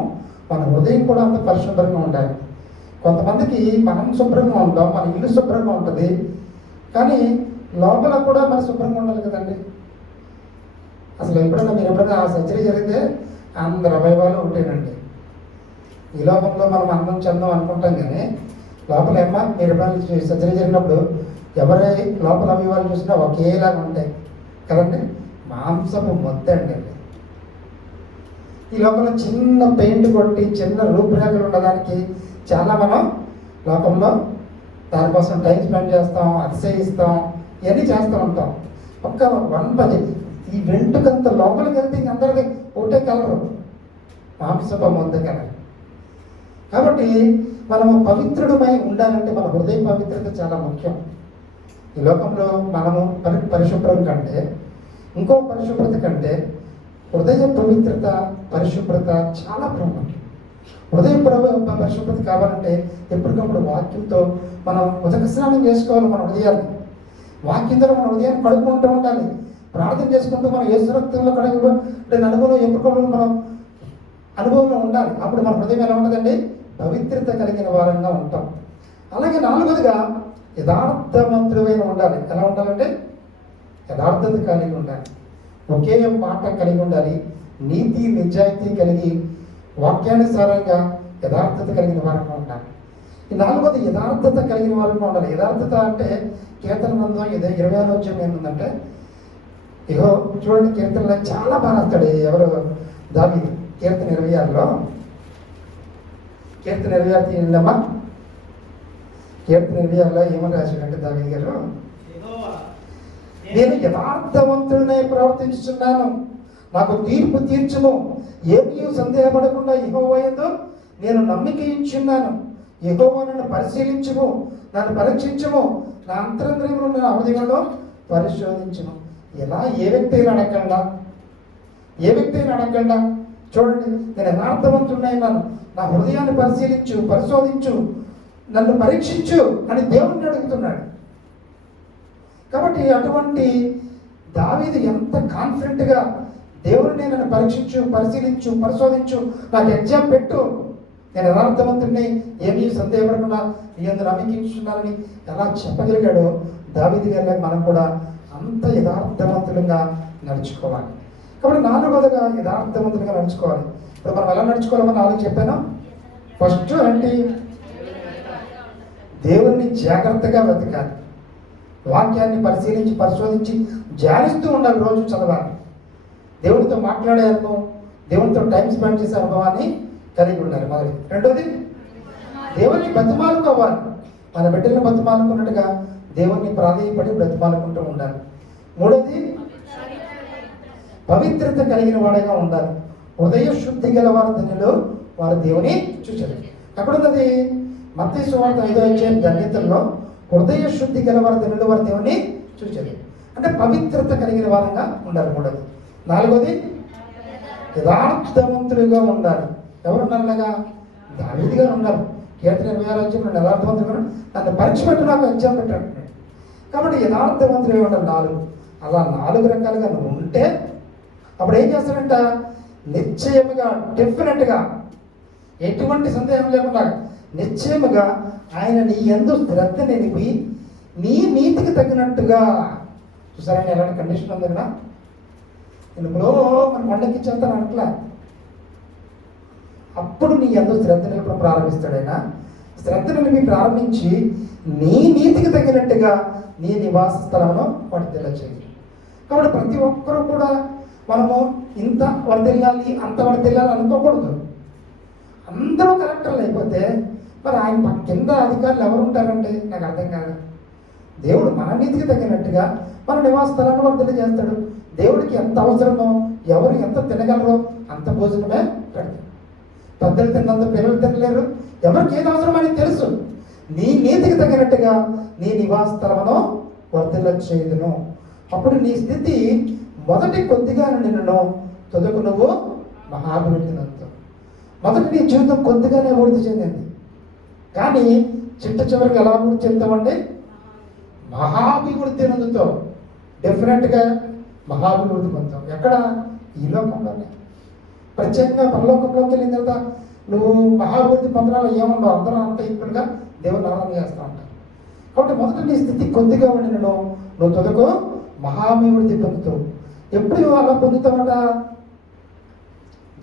మన హృదయం కూడా అంత పరిశుభ్రంగా ఉండాలి. కొంతమందికి మనం శుభ్రంగా ఉంటాం, మన ఇల్లు శుభ్రంగా ఉంటుంది, కానీ లోపల కూడా మన శుభ్రంగా ఉండాలి కదండి. అసలు ఎప్పుడైనా ఆ సర్జరీ జరిగితే అందరు అవయవాలు ఉంటేనండి. ఈ లోకంలో మనం అందం చందం అనుకుంటాం, కానీ లోపల ఏమన్నా మీరు ఎప్పుడైనా సర్జరీ జరిగినప్పుడు ఎవరి లోపల అవయవాలు చూసినా ఒకేలాగా ఉంటాయి కదండి. మాంసము మొద్దండి. ఈ లోపల చిన్న పెయింట్ కొట్టి చిన్న రూపురేఖలు ఉండడానికి చాలా మనం లోకంలో దానికోసం టైం స్పెండ్ చేస్తాం, అతిశయిస్తాం, ఇవన్నీ చేస్తూ ఉంటాం. ఒక్క 1 ఈ వెంటుకంత లోపలికి వెళ్తే అందరికీ ఒకటే కలరు, మాంసపు మొద్ద కలర్. కాబట్టి మనము పవిత్రుడమై ఉండాలంటే మన హృదయ పవిత్రత చాలా ముఖ్యం. ఈ లోకంలో మనము పరిశుభ్రం కంటే, ఇంకో పరిశుభ్రత కంటే హృదయ పవిత్రత, పరిశుభ్రత చాలా ప్రాముఖ్యం. హృదయ పరిశుభ్రత కావాలంటే ఎప్పటికప్పుడు వాక్యంతో మనం ఉదక స్నానం చేసుకోవాలి. మన హృదయాన్ని వాక్యంతో మన హృదయాన్ని కడుక్కుంటూ ఉండాలి. ప్రార్థన చేసుకుంటూ మనం యేసు రక్తంలో కడగబడిన అనుభవంలో ఎప్పటికప్పుడు మనం అనుభవంలో ఉండాలి. అప్పుడు మన హృదయం ఎలా ఉంటుందండి? పవిత్రత కలిగిన వారంగా ఉంటాం. అలాగే 4వదిగా యథార్థవంతుడైన ఉండాలి. ఎలా ఉండాలంటే యథార్థత కలిగి ఉండాలి. ఒకే మాట కలిగి ఉండాలి. నీతి నిజాయితీ కలిగి వాక్యానుసారంగా యథార్థత కలిగిన వారంగా ఉండాలి. ఈ 4వది యథార్థత కలిగిన వారంగా ఉండాలి. యథార్థత అంటే కీర్తన గ్రంథం 26వ అధ్యాయం ఏముందంటే, ఇగో చూడండి, కీర్తనలో చాలా బాగా రాస్తాడు. ఎవరు? దావీదు. కీర్తన 26లో, కీర్తన 26 తీయండమ్మా. కీర్తన 26లో ఏమని రాశాడంటే దావీదు గారు, నేను యథార్థవంతుడినై ప్రవర్తించుచున్నాను, నాకు తీర్పు తీర్చుము, ఏమీ సందేహపడకుండా యెహోవా యందు నేను నమ్మిక ఉంచున్నాను. యెహోవా నన్ను పరిశీలించుము, నన్ను పరీక్షించుము, నా అంతరంద్రియమును నా హృదయంలో పరిశోధించుము. ఎలా? ఏ వ్యక్తి అయినా అడగకుండా చూడండి, నేను యథార్థవంతుడైనాను, నా హృదయాన్ని పరిశీలించు, పరిశోధించు, నన్ను పరీక్షించు అని దేవుడిని అడుగుతున్నాడు. కాబట్టి అటువంటి దావీదు ఎంత కాన్ఫిడెంట్గా దేవుడిని నన్ను పరీక్షించు, పరిశీలించు, పరిశోధించు, నాకు ఎగ్జామ్ పెట్టు, నేను యథార్థవంతుడిని, ఏమీ సందేహపడకుండా ఎందు నమ్మికించున్నానని ఎలా చెప్పగలిగాడో దావీదు గారిలో మనం కూడా అంత యథార్థవంతులుగా నడుచుకోవాలి. కాబట్టి 4వదిగా యథార్థవంతులుగా నడుచుకోవాలి. ఇప్పుడు మనం ఎలా నడుచుకోవాలని 4 చెప్పాను. ఫస్ట్ ఏంటి? దేవుణ్ణి జాగ్రత్తగా వెతకాలి. వాక్యాన్ని పరిశీలించి పరిశోధించి ధ్యానిస్తూ ఉండాలి. రోజు చదవాలి. దేవుడితో మాట్లాడే అనుభవం, దేవుడితో టైం స్పెండ్ చేసే అనుభవాన్ని కలిగి ఉండాలి. మొదటి. రెండోది, దేవుణ్ణి బతిమాలుకోవాలి. మన బిడ్డలను బతిమాలుకున్నట్టుగా దేవుణ్ణి ప్రాధేయపడి బ్రతిమాలుకుంటూ ఉండాలి. మూడోది, పవిత్రత కలిగిన వాడిగా ఉండాలి. హృదయ శుద్ధి గల వారి ధన్యులు, వారు దేవుని చూశారు. అక్కడ ఉన్నది మత్తయి సువార్త 5వ అధ్యాయం ధన్యతల్లో హృదయ శుద్ధి గల వారి ధన్యులు, వారు దేవుని చూశారు. అంటే పవిత్రత కలిగిన వారంగా ఉండాలి. మూడోది. 4వది, యథార్థవంతులుగా ఉండాలి. ఎవరున్నారులాగా? దావీదు గారు ఉన్నారు. కీర్తన 26వ అధ్యాయంలో యథార్థవంతులుగా నన్ను పరీక్ష పెట్టి నాకు ఎగ్జామ్ పెట్టాడు. కాబట్టి యథార్థవంతులుగా ఉండాలి. 4. అలా 4 రకాలుగా నువ్వు ఉంటే అప్పుడు ఏం చేస్తాడంట? నిశ్చయముగా, డెఫినెట్గా, ఎటువంటి సందేహం లేకుండా నిశ్చయముగా ఆయన నీ యందు శ్రద్ధ నిలిపి నీ నీతికి తగినట్టుగా. చూసారని ఎలాంటి కండిషన్ ఉంది కదా? నేను ఇప్పుడు మన పండక్కి చేస్తాను అట్లా అప్పుడు నీ ఎంతో శ్రద్ధ నిలపడం ప్రారంభిస్తాడైనా. శ్రద్ధ నిలిపి ప్రారంభించి నీ నీతికి తగినట్టుగా నీ నివాస స్థలమును వర్ధిల్ల చేయి. కాబట్టి ప్రతి ఒక్కరూ కూడా మనము ఇంత వర్ధిల్లాలి అంత వర్ధిల్లాలి అనుకోకూడదు. అందరూ కలెక్టర్లు అయిపోతే మరి ఆయన కింద అధికారులు ఎవరు ఉంటారండి? నాకు అర్థం కాదు. దేవుడు మన నీతికి తగినట్టుగా మన నివాస స్థలాన్ని వర్ధిల్ల చేస్తాడు. దేవుడికి ఎంత అవసరమో, ఎవరు ఎంత తినగలరో అంత భోజనమే పెడతాడు. పెద్దలు తిన్నంత పిల్లలు తినలేరు. ఎవరికి ఏది అవసరం అని తెలుసు. నీ నీతికి తగినట్టుగా నీ నివాస స్థలమును వర్ధిల్ల చేయుదును. అప్పుడు నీ స్థితి మొదటి కొద్దిగా నిన్ను తుదకు నువ్వు మహాభివృద్ధి నందుతావు. మొదటి నీ జీవితం కొద్దిగానే అభివృద్ధి చెందింది, కానీ చిట్ట చివరికి ఎలా అభివృద్ధి చెందుతామండి? మహాభివృద్ధి నందుతావు. డెఫినెట్గా మహాభివృద్ధి పొందుతావు. ఎక్కడ? ఈ లోకంలోనే. ప్రత్యేకంగా పరలోకంలోకి వెళ్ళిన తర్వాత నువ్వు మహాభివృద్ధి పొందడాలో ఏముండవు. అందరూ అంత ఈక్వల్గా దేవుని ఆరాధన చేస్తూ ఉంటారు. కాబట్టి మొదట నీ స్థితి కొద్దిగా ఉండి నువ్వు తుదకు మహాభివృద్ధి పొందుతావు. ఎప్పుడు అలా పొందుతావట?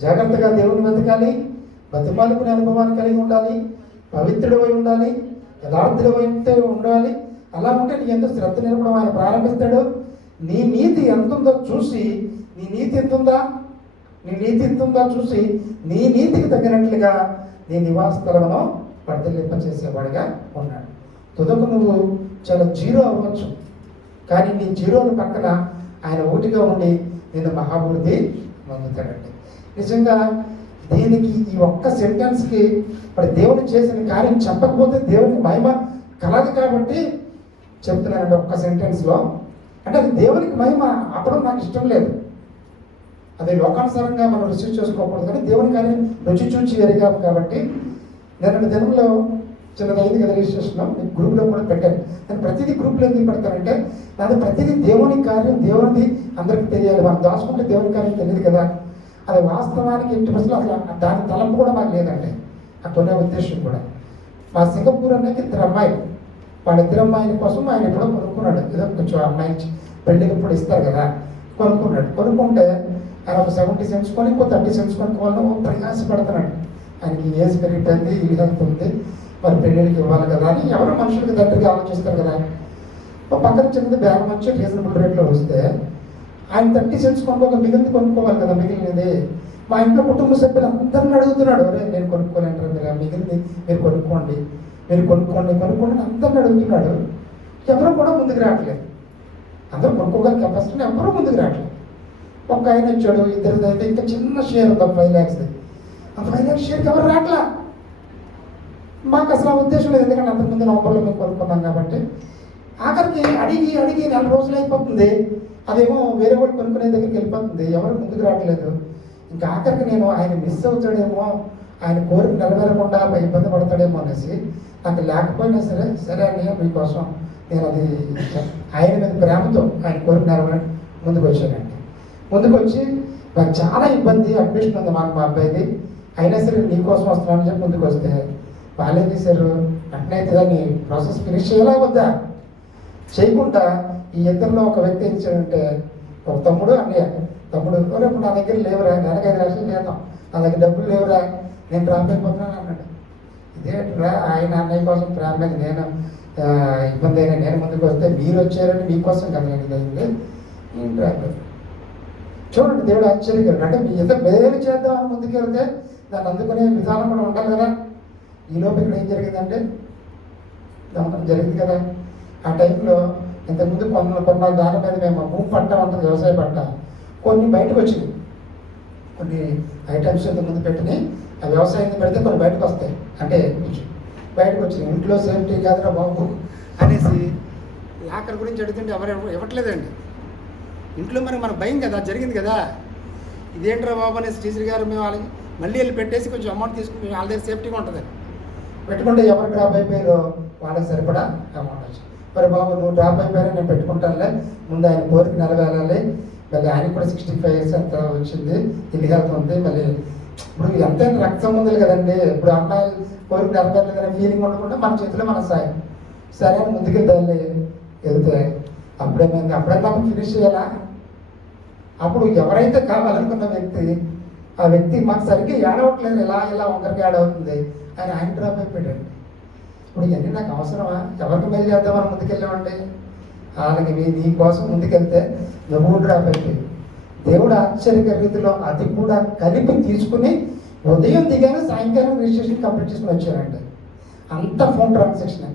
జాగ్రత్తగా దేవుని వెతకాలి, బతిమాలుకునే అనుభవాన్ని కలిగి ఉండాలి, పవిత్రుడవై ఉండాలి, యథార్థుడవై ఉండాలి. అలా ఉంటే నీ ఎంతో శ్రద్ధ నిలపడం ఆయన ప్రారంభిస్తాడు. నీ నీతి ఎంత ఉందో చూసి, నీ నీతి ఎంత ఉందో చూసి నీ నీతికి తగినట్లుగా నీ నివాస స్థలమును వర్ధిల్లింప చేసేవాడిగా ఉన్నాడు. తుదకు నువ్వు చాలా జీరో అవ్వచ్చు, కానీ నీ జీరోల పక్కన ఆయన ఒకటిగా ఉండి నిన్ను మహాభివృద్ధి పొందుతాడండి. నిజంగా దీనికి ఈ ఒక్క సెంటెన్స్కి మరి దేవుడు చేసిన కార్యం చెప్పకపోతే దేవునికి మహిమ కలదు కాబట్టి చెప్తున్నానండి. ఒక్క సెంటెన్స్లో అంటే అది దేవునికి మహిమ అప్పుడు నాకు ఇష్టం లేదు. అది లోకానుసారంగా మనం రుచి చేసుకోకూడదు, కానీ దేవుని కార్యం రుచి చూచి ఎరిగాము కాబట్టి నేను దినంలో చిన్నదైంది కదా రిజిస్ట్రేషన్ గ్రూప్లో కూడా పెట్టాను. నేను ప్రతిదీ గ్రూప్లో ఎందుకు పెడతానంటే నాది ప్రతిదీ దేవుని కార్యం, దేవునిది అందరికీ తెలియాలి. మనం దాచుకుంటే దేవుని కార్యం తెలియదు కదా. అది వాస్తవానికి 80% అసలు దాని తలంపు కూడా మాకు లేదండి. ఆ కొనే ఉద్దేశం కూడా. మా సింగపూర్ అనేది 2 అమ్మాయిలు, వాళ్ళిద్దరు అమ్మాయిల కోసం ఆయన ఎప్పుడో కొనుక్కున్నాడు. ఏదో కొంచెం అమ్మాయి పెళ్ళికి ఇప్పుడు ఇస్తారు కదా, కొనుక్కుంటే ఆయన ఒక 70 సెంట్స్ కొని ఇంకో 30 సెంట్స్ కొనుక్కోవాలని ప్రయాసపడుతున్నాడు. ఆయనకి ఏజ్ పెరిగిపోయింది, ఈ హెల్త్ ఉంది, మరి పెళ్ళిళ్ళకి ఇవ్వాలి కదా అని ఎవరో మనుషులకి తండ్రికి ఆలోచిస్తారు కదా. ఒక పక్కన చిన్నది బ్యాగ్ వచ్చి రీజనబుల్ రేట్లో వస్తే ఆయన 30 సెంట్స్ మిగిలింది కొనుక్కోవాలి కదా. మిగిలినది మా ఇంట్లో కుటుంబ సభ్యులు అందరిని అడుగుతున్నాడు, అరే నేను కొనుక్కోలేంటారు మీరు, మిగిలింది మీరు కొనుక్కోండి అందరిని అడుగుతున్నాడు. ఎవరు కూడా ముందుకు రావట్లేదు. అందరూ కొనుక్కోగల కెపాసిటీని ఎవరూ ముందుకు రావట్లేదు. ఒక ఆయన వచ్చాడు, ఇద్దరిది అయితే ఇంకా చిన్న షేర్ ఉంది 5 lakhs. ఆ 5 lakhs షేర్కి ఎవరు రావట్లా. మాకు అసలు ఆ ఉద్దేశం లేదు, ఎందుకంటే అంతకుముందు నవంబర్లో మేము కొనుక్కున్నాం కాబట్టి. ఆఖరికి అడిగి 4 రోజులు అయిపోతుంది, అదేమో వేరే వాళ్ళు కొనుక్కునే దగ్గరికి వెళ్ళిపోతుంది, ఎవరు ముందుకు రావట్లేదు. ఇంకా ఆఖరికి నేను ఆయన మిస్ అవుతాడేమో, ఆయన కోరిక నెరవేరకుండా ఇబ్బంది పడతాడేమో అనేసి నాకు లేకపోయినా సరే అన్నయ్య మీకోసం నేను అది ఆయన మీద ప్రేమతో ఆయన కోరిక నెరవేర ముందుకు వచ్చానండి. ముందుకు వచ్చి నాకు చాలా ఇబ్బంది, అడ్మిషన్ ఉంది మా అబ్బాయిది, అయినా సరే నీకోసం వస్తున్నానని చెప్పి ముందుకు వస్తే వాళ్ళు ఏం చేశారు, వెంటనే దాన్ని ప్రాసెస్ ఫినిష్ చేయాలా వద్దా చేయకుండా ఈ ఇద్దరిలో ఒక వ్యక్తి ఏం చేయాలంటే ఒక తమ్ముడు అన్నయ్య, తమ్ముడు రేపు నా దగ్గర లేవురా, నెలకు 5 లక్షలు చేద్దాం, నా దగ్గర డబ్బులు లేవురా, నేను రాకపోతున్నాను అన్నాడు. ఇదేంటిరా, ఆయన అన్నయ్య కోసం ప్రేమ మీద నేను ఇబ్బంది అయినా నేను ముందుకు వస్తే మీరు వచ్చారని మీకోసం కదా నేను ఇదైంది ఏంటి. చూడండి దేవుడు ఆశ్చర్యకరుడు. అంటే మీ ఇద్దరు వేరు చేద్దామని ముందుకెళ్తే దాన్ని అందుకునే విధానం కూడా ఉండాలి కదా. ఈలోపు ఇక్కడ ఏం జరిగిందంటే దమనం జరిగింది కదా. ఆ టైంలో ఇంతకుముందు కొన్న దాని మీద మేము భూమి పట్ట ఉంటుంది, వ్యవసాయ పట్ట, కొన్ని బయటకు వచ్చినాయి. కొన్ని ఐటమ్స్ ఇంతకుముందు పెట్టినాయి, ఆ వ్యవసాయం పెడితే కొన్ని బయటకు వస్తాయి. అంటే బయటకు వచ్చినాయి. ఇంట్లో సేఫ్టీ కాదురా బాబు అనేసి లాకర్ గురించి అడుగుతుంటే ఎవరు ఇవ్వట్లేదండి. ఇంట్లో మనకు భయం కదా, జరిగింది కదా, ఇదేంట్రా బాబు అనేసి టీచర్ గారు మేము వాళ్ళకి మళ్ళీ వెళ్ళి పెట్టేసి కొంచెం అమౌంట్ తీసుకుని వాళ్ళ దగ్గర సేఫ్టీగా ఉంటుంది పెట్టుకుంటే ఎవరు డ్రాప్ అయిపోయారో వాళ్ళకి సరిపడా అమౌంట్ వచ్చింది. మరి బాబు నువ్వు డ్రాప్ అయిపోయారో నేను పెట్టుకుంటానులే, ముందు ఆయన కోరిక నెరవేరాలి, మళ్ళీ ఆయనకు కూడా 65 years అంత వచ్చింది, ఇల్లు హెల్త్ ఉంది, మళ్ళీ ఇప్పుడు ఎంతైనా రక్త సంబంధాలు కదండి. ఇప్పుడు అమ్మాయి కోరిక నెరవేరలేదనే ఫీలింగ్ ఉండకుండా మన చేతిలో మన సాయం సరే అని ముందుకెళ్తాలి వెళ్తే అప్పుడేమైంది, అప్పుడైనా ఫినిష్ చేయాలా. అప్పుడు ఎవరైతే కావాలనుకున్న వ్యక్తి ఆ వ్యక్తి మాకు సరిగ్గా ఏడవట్లేదు, ఇలా ఇలా ఒకరికి ఏడవుతుంది ఆయన డ్రాప్ అయిపోయాడు. ఇప్పుడు ఇవన్నీ నాకు అవసరమా? ఎవరికి మేలు చేద్దామని ముందుకెళ్ళామండి? వాళ్ళకి నీ కోసం ముందుకెళ్తే నువ్వు డ్రాప్ అయిపోయి దేవుడు ఆశ్చర్యకర రీతిలో అది కూడా కలిపి తీసుకుని ఉదయం దిగాను సాయంకాలం రిజిస్ట్రేషన్ కంప్లీట్ చేసుకుని వచ్చానండి. అంత ఫోన్ ట్రాన్సాక్షన్.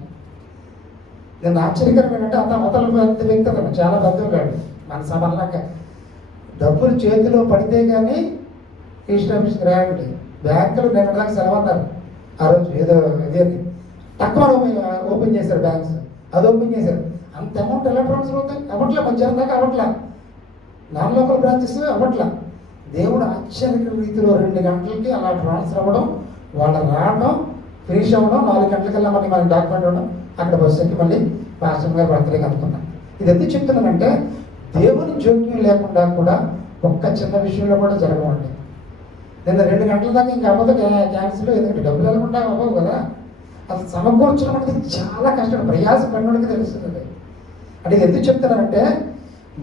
నేను ఆశ్చర్యకరం ఏంటంటే అంత అవతల పెద్ద వ్యక్తి అతను, చాలా పెద్దవాడు, మన సభలాక డబ్బులు చేతిలో పడితే కానీ రిజిస్ట్రేషన్ రాయండి. బ్యాంకులు నిన్నదాకా సెలవు అన్నారు ఆ రోజు, ఏదో ఇదే తక్కువ ఓపెన్ చేశారు బ్యాంక్స్, అది ఓపెన్ చేశారు. అంత అమౌంట్ ఎలా ట్రాన్స్ఫర్ అవుతాయి? అవ్వట్లా, మధ్యాహ్నం దాకా అవ్వట్లా, నాన్ లోకల్ బ్రాంచెస్ అవ్వట్లా. దేవుడు ఆశ్చర్యకర రీతిలో 2 గంటలకి అలా ట్రాన్స్ఫర్ అవ్వడం, వాళ్ళు రావడం, ఫినిష్ అవ్వడం, 4 గంటలకల్లా మళ్ళీ మనకి డాక్యుమెంట్ అవ్వడం, అక్కడ బస్సు ఎక్కి మళ్ళీ పాస్టర్ గారు బర్త్డే కనుక్కున్నాను. ఇది ఎందుకు చెప్తున్నానంటే దేవుని జోక్యం లేకుండా కూడా ఒక్క చిన్న విషయంలో కూడా జరగవండి. నిన్న 2 గంటల దాకా ఇంకా అవ్వదు క్యాన్సిల్, ఎందుకంటే డబ్బులు వెళ్ళకుండా అవ్వవు కదా. అసలు సమకూర్చడం అనేది చాలా కష్టం, ప్రయాసం పడినోడికి తెలుస్తుంది. అంటే ఇది ఎందుకు చెప్తున్నానంటే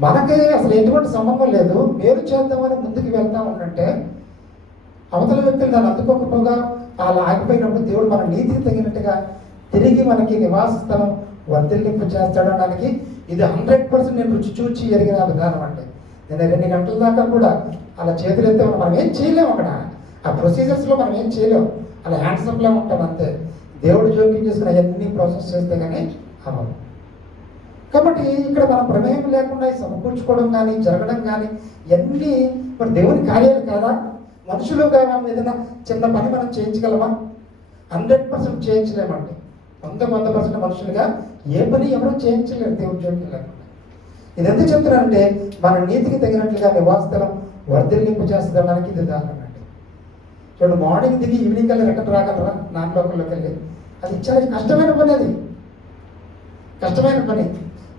మనకి అసలు ఎటువంటి సంబంధం లేదు, మేలు చేద్దామని ముందుకు వెళ్తా ఉంటే అవతల వ్యక్తులు దాన్ని అందుకోకపోగా వాళ్ళు ఆగిపోయినప్పుడు దేవుడు మన నీతికి తగినట్టుగా తిరిగి మనకి నివాస స్థలం వర్ధిల్లింపు చేస్తాడనడానికి ఇది 100% నేను రుచి చూచి ఎరిగిన విధానం. అంటే నేను 2 గంటల దాకా కూడా అలా చేతులు ఎత్తే మనం ఏం చేయలేము, అక్కడ ఆ ప్రొసీజర్స్లో మనం ఏం చేయలేము, అలా హ్యాండ్సప్లో ఉంటాం అంతే. దేవుడు జోక్యం చేసుకుని అవన్నీ ప్రాసెస్ చేస్తే కానీ అవ్వదు. కాబట్టి ఇక్కడ మన ప్రమేయం లేకుండా సమకూర్చుకోవడం కానీ జరగడం కానీ ఇవన్నీ మరి దేవుని కార్యాలు కాదా? మనుషులుగా మనం ఏదైనా చిన్న పని మనం చేయించగలమా? 100% చేయించలేమండి. 100% మనుషులుగా ఏ పని ఎవరు చేయించలేరు దేవుని జోక్యం లేకుండా. ఇది ఎందుకు చెప్తున్నానంటే మన నీతికి తగినట్లుగా నివాసస్థలం వర్ధిల్లింపు చేస్తుందనడానికి ఇది ఉదాహరణ అండి. చూడండి, మార్నింగ్ దిగి ఈవినింగ్ కల్లా రిటర్న్ రాగలరా నాన్ లోకల్లోకి వెళ్ళి? అది చాలా కష్టమైన పని, అది కష్టమైన పని.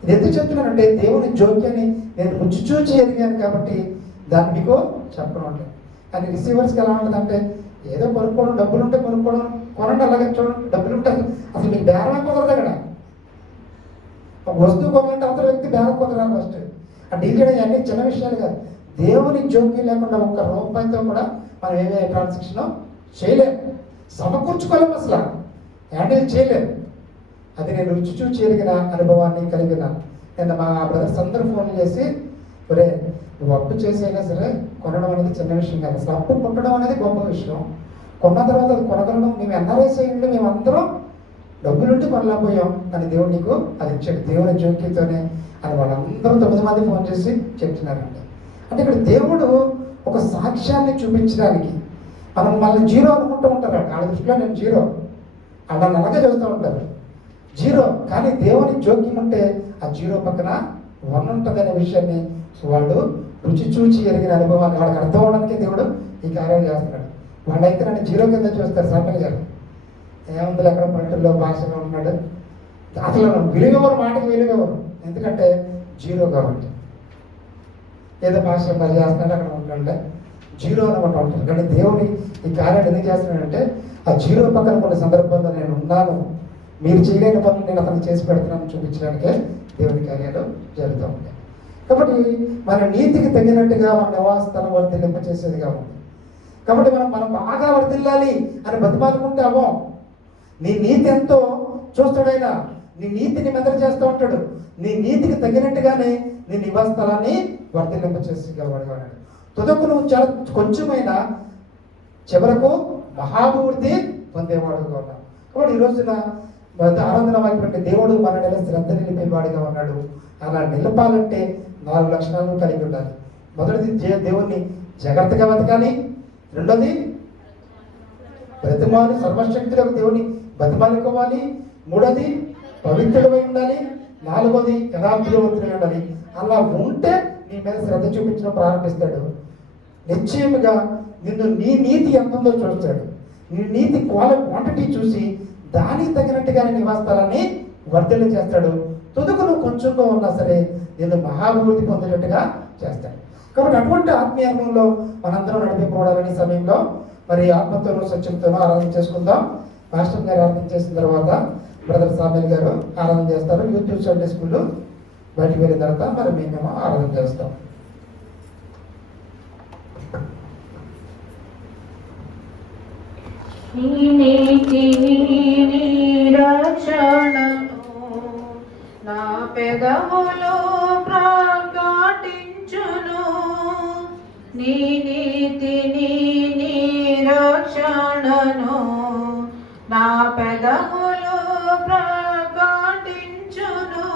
ఇది ఎందుకు చెప్తున్నానంటే దేవుని జోక్యాన్ని నేను రుచి చూచి ఎదిగాను కాబట్టి దాన్ని మీకు చెప్పడం అంటే. కానీ రిసీవర్స్కి ఎలా ఉంటుందంటే ఏదో కొనుక్కోవడం, డబ్బులు ఉంటే కొనుక్కోవడం, కొనండి, అలాగే చూడండి, డబ్బులు ఉంటాయి, అసలు మీకు బేరమే కుదరదు. అక్కడ ఒక వస్తువు కొనాలంటే అవతల వ్యక్తి బేరం కుదరాలి ఫస్ట్. ఆ డీల్ చేయడం అన్నీ చిన్న విషయాలు కాదు. దేవుని జోక్యం లేకుండా ఒక్క రూపాయితో కూడా మనం ఏమే ట్రాన్సాక్షన్ చేయలేము, సమకూర్చుకోలేము, అసలు హ్యాండిల్ చేయలేము. అది నేను రుచి చూచి ఎరిగిన అనుభవాన్ని కలిగినాను. నిన్న మా బ్రదర్స్ అందరూ ఫోన్ చేసి, ఒరే నువ్వు అప్పు చేసి అయినా సరే కొనడం అనేది చిన్న విషయం కాదు, అసలు అప్పు కొట్టడం అనేది గొప్ప విషయం. కొన్న తర్వాత అది కొనగలడం, మేము ఎన్ఆర్ఐస్ అయ్యిండి, మేమందరం డబ్బులుంటే కొనలేకపోయాం అని దేవుడు నీకు అది ఇచ్చాడు దేవుని జోక్యంతోనే అని వాళ్ళందరూ 9 మంది ఫోన్ చేసి చెప్తున్నారండి. అంటే ఇక్కడ దేవుడు ఒక సాక్ష్యాన్ని చూపించడానికి, మనం మళ్ళీ జీరో అనుకుంటూ ఉంటారు, వాళ్ళ దృష్టిలో నేను జీరో, అలా అలాగే చూస్తూ ఉంటారు జీరో. కానీ దేవుని జోక్యం అంటే ఆ జీరో పక్కన 1 ఉంటుంది అనే విషయాన్ని వాడు రుచి చూచి ఎరిగిన అనుభవాన్ని వాళ్ళకి అర్థం అవడానికి దేవుడు ఈ కార్యాలు చేస్తున్నాడు. వాళ్ళైతే నన్ను జీరో కింద చూస్తారు. సాంపల్ గారు ఏముంది ఎక్కడ పల్లెటూరులో భాషగా ఉన్నాడు, అసలు విలువెవరు, మాటకి విలువెవరు, ఎందుకంటే జీరో కాబట్టి. ఏదో భాష మరి చేస్తున్నాడు అక్కడ ఉంటుండే జీరో అనమాట ఉంటుంది. కానీ దేవుని ఈ కార్యాలు ఎందుకు చేస్తున్నాడంటే ఆ జీరో పక్కన కొన్ని సందర్భాల్లో నేను ఉన్నాను, మీరు చేయలేని పనులు నేను అతను చేసి పెడుతున్నాను చూపించడానికే దేవుని కార్యాలు జరుగుతూ ఉంటాయి. కాబట్టి మన నీతికి తగినట్టుగా మన నివాసస్థలం వర్ధిల్లింప చేసేదిగా ఉంది. కాబట్టి మనం బాగా వర్ధిల్లాలి అని బతిమాలుకుంటే అవ్వం. నీ నీతి ఎంతో చూస్తాడైనా, నీ నీతిని మెదడు చేస్తూ ఉంటాడు. నీ నీతికి తగినట్టుగానే నీ నివాస స్థలాన్ని వర్ధిల్లింప చేసేవాడుగా ఉన్నాడు. తుదకు నువ్వు చాలా కొంచెమైనా చివరకు మహాభివృద్ధి పొందేవాడుగా ఉన్నావు. కాబట్టి ఈ రోజున ఆరాధన వాక్యం దేవుడు మన నెల శ్రద్ధ నిలిపేవాడిగా ఉన్నాడు. అలా నిలపాలంటే 4 లక్షణాలను కలిగి ఉండాలి. మొదటిది దేవుణ్ణి జాగ్రత్తగా బతకాలి. రెండోది బ్రతిమాలి, సర్వశక్తులకు దేవుని బతిమాలుకోవాలి. మూడోది పవిత్రుడై ఉండాలి. 4వది యథార్థవంతుడై ఉండాలి. అలా ఉంటే నీ మీద శ్రద్ధ చూపించడం ప్రారంభిస్తాడు. నిశ్చయముగా నిన్ను నీ నీతి ఎంత ఉందో చూస్తాడు. నీ నీతి క్వాంటిటీ చూసి దానికి తగినట్టుగా నివాసాలని వర్ధన చేస్తాడు. తుదుకు నువ్వు కొంచెంగా ఉన్నా సరే నిన్ను మహాభివృద్ధి పొందేటట్టుగా చేస్తాడు. కాబట్టి అటువంటి ఆత్మీయ అనుభవంలో మనందరం నడిపిపోవడాలని సమయంలో మరి ఆత్మతోనూ సత్యంతోనూ ఆరాధన చేసుకుందాం. మాస్టర్ గారు ఆరాధన చేసిన తర్వాత బ్రదర్ సామేల్ గారు ఆరాధన చేస్తారు. యూట్యూబ్ సండే స్కూల్ బయటికి వెళ్ళిన తర్వాత మరి మేము ఆరాధన చేస్తాం. నీ నీతిని నీ రక్షణను నా పెదవులు ప్రకటించును. నీ నీతిని నీ రక్షణను నా పెదవులు